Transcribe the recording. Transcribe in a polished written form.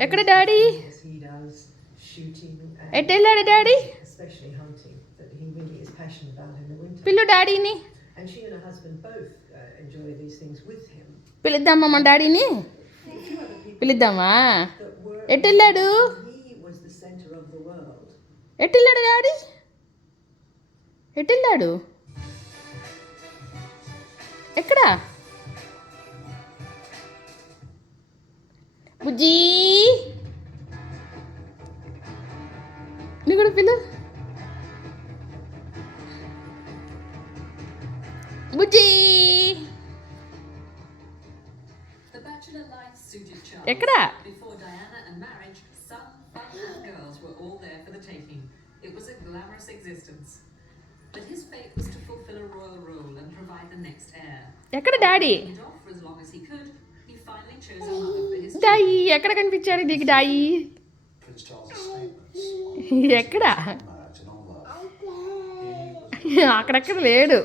ఎక్కడ డాడీ? ఎటు వెళ్ళాడు డాడీ? పిల్లు డాడీని పిలుద్దామా డాడీని పిలుద్దామా? ఎటు వెళ్ళాడు? ఎటు వెళ్ళాడు డాడీ? ఎటు వెళ్ళాడు? ఎక్కడా? బుజ్జీ నీ కూడా పిలు. బుజ్జీ ఎక్కడా? ఎక్కడ డాడీ? డాయి ఎక్కడ కనిపించాడు నీకు డాయి? ఎక్కడా? అక్కడెక్కడ లేడు.